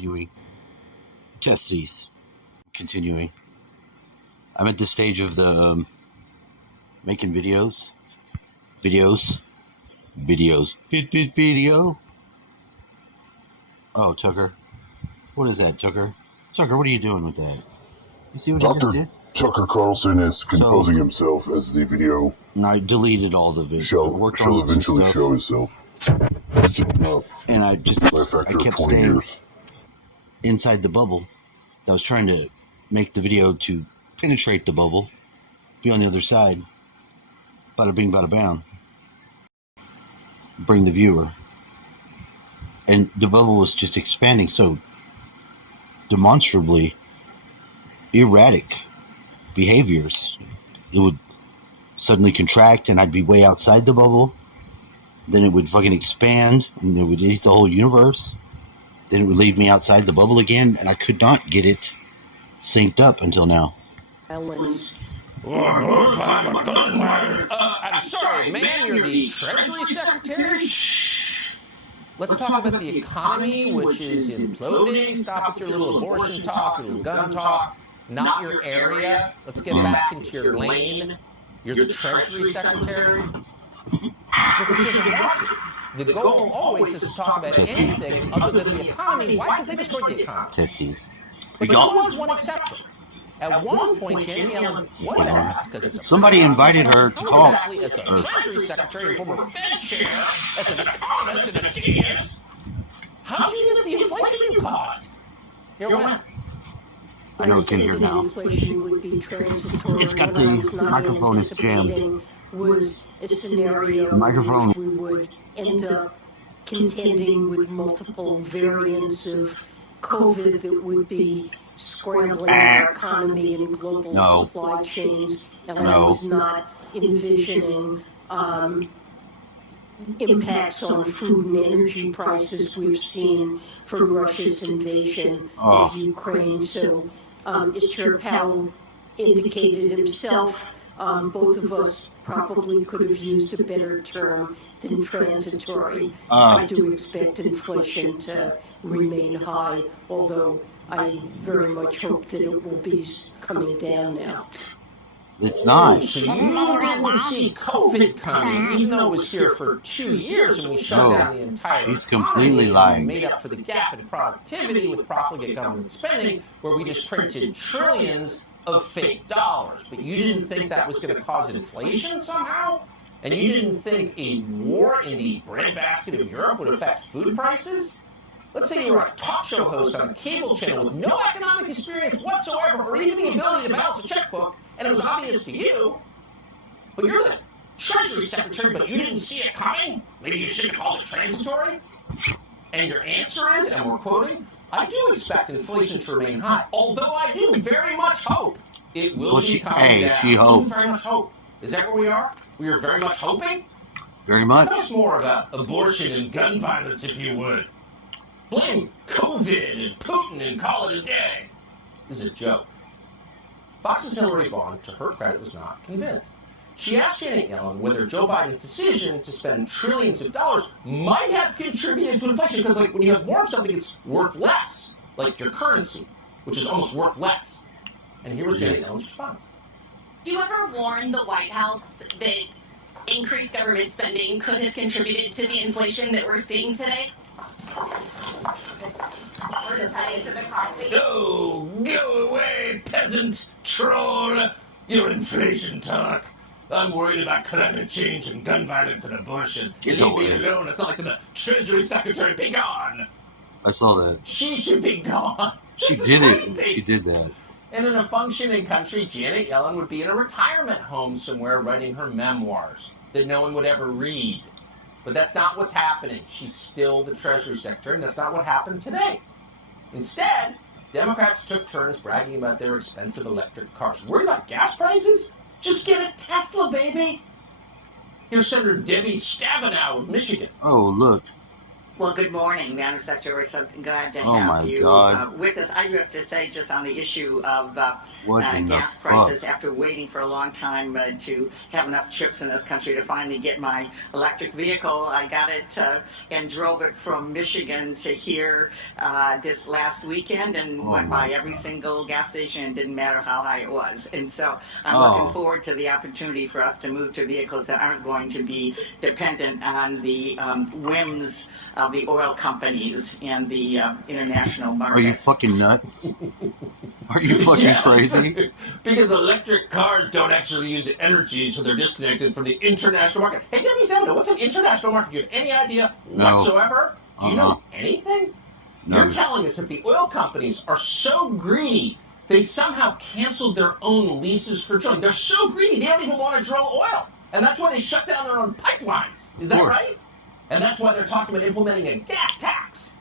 Continuing. Testes. Continuing. I'm at the stage of the making videos. Video. Oh, Tucker. What is that, Tucker? Tucker, what are you doing with that? You see what he just did? Tucker Carlson is composing himself as the video. And I deleted all the videos. Shall eventually show himself. And I kept staying inside the bubble. I was trying to make the video to penetrate the bubble, be on the other side. Bada bing, bada bam. Bring the viewer. And the bubble was just expanding so demonstrably erratic behaviors. It would suddenly contract and I'd be way outside the bubble. Then it would fucking expand and it would eat the whole universe. Then it would leave me outside the bubble again, and I could not get it synced up until now. I'm sorry, ma'am, you're the Treasury Secretary? Let's talk about the economy, which is imploding. Stop with your little abortion talk, your little gun talk. Not your area. Let's get back into your lane. You're the Treasury Secretary. The goal always is to talk about anything other than the economy. Why? Because they destroyed the economy. Testes. But there was one exception. At one point, Janet Yellen was asked, because somebody invited her to talk. Exactly as the Treasury Secretary and former Fed chair, as an economist and a genius. How'd you miss the inflation you caused? Here, what? I know it can hear now. It's got the microphone is jammed. Was a scenario the microphone. in which we would end up contending with multiple variants of COVID that would be scrambling our economy and global supply chains. And I was not envisioning impacts on food and energy prices we've seen from Russia's invasion of Ukraine. So as Chair Powell indicated himself, both of us probably could have used a better term than transitory. I do expect inflation to remain high, although I very much hope that it will be coming down now. It's not. So you didn't see COVID coming, even though it was here for 2 years and we shut down the entire she's completely lying. Made up for the gap in productivity with profligate government spending, where we just printed trillions of fake dollars. But you didn't think that was going to cause inflation somehow? And you didn't think a war in the breadbasket of Europe would affect food prices? Let's say you were a talk show host on a cable channel with no economic experience whatsoever, or even the ability to balance a checkbook, and it was obvious to you, but you're the Treasury Secretary, but you didn't see it coming? Maybe you should have called it transitory? And your answer is, and we're quoting, I do expect inflation to remain high, although I do very much hope it will be coming down. She hopes. Very much hope. Is that where we are? We are very much hoping? Very much. Tell us more about abortion and gun violence, if you would. Blame COVID and Putin and call it a day. This is a joke. Fox's Hillary Vaughn, to her credit, was not convinced. She asked Janet Yellen whether Joe Biden's decision to spend trillions of dollars might have contributed to inflation, because when you have more of something, it's worth less, like your currency, which is almost worth less. And here was Janet Yellen's response. Do you ever warn the White House that increased government spending could have contributed to the inflation that we're seeing today? No, go away, peasant troll. Your inflation talk. I'm worried about climate change and gun violence and abortion. Leave me alone. It's not like the Treasury Secretary. Be gone. I saw that. She should be gone. She did it. She did that. And in a functioning country, Janet Yellen would be in a retirement home somewhere writing her memoirs that no one would ever read. But that's not what's happening. She's still the Treasury Secretary, and that's not what happened today. Instead, Democrats took turns bragging about their expensive electric cars. Worried about gas prices? Just get a Tesla, baby. Here's Senator Debbie Stabenow of Michigan. Oh, look. Well, good morning, Madam Secretary. We're so glad to Oh my have you God. with us. I do have to say, just on the issue of What in the gas fuck? prices, after waiting for a long time to have enough chips in this country to finally get my electric vehicle, I got it and drove it from Michigan to here this last weekend and Oh went my by every God. single gas station. And didn't matter how high it was. And so I'm Oh. looking forward to the opportunity for us to move to vehicles that aren't going to be dependent on the whims of the oil companies and the international markets. Are you fucking nuts? Are you fucking Yes. crazy? Because electric cars don't actually use energy, so they're disconnected from the international market. Hey, Debbie Samuel, what's an international market? Do you have any idea No. whatsoever? Do you know anything? No. You're telling us that the oil companies are so greedy, they somehow canceled their own leases for drilling. They're so greedy, they don't even want to drill oil. And that's why they shut down their own pipelines. Is that Sure. right? And that's why they're talking about implementing a gas tax.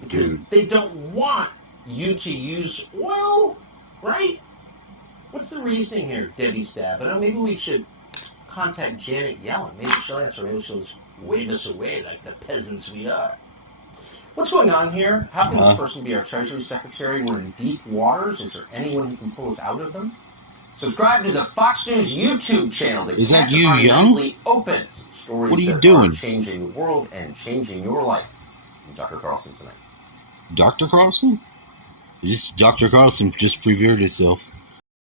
Because Dude. they don't want you to use oil, right? What's the reasoning here, Debbie Stab? I know maybe we should contact Janet Yellen. Maybe she'll answer. Maybe she'll just wave us away like the peasants we are. What's going on here? How can this person be our Treasury Secretary? We're in deep waters. Is there anyone who can pull us out of them? Subscribe to the Fox News YouTube channel to Is that catch you, our Young? nightly opens. Stories What are you that doing? are changing the world and changing your life. I'm Dr. Carlson tonight. Dr. Carlson? Dr. Carlson just revered itself.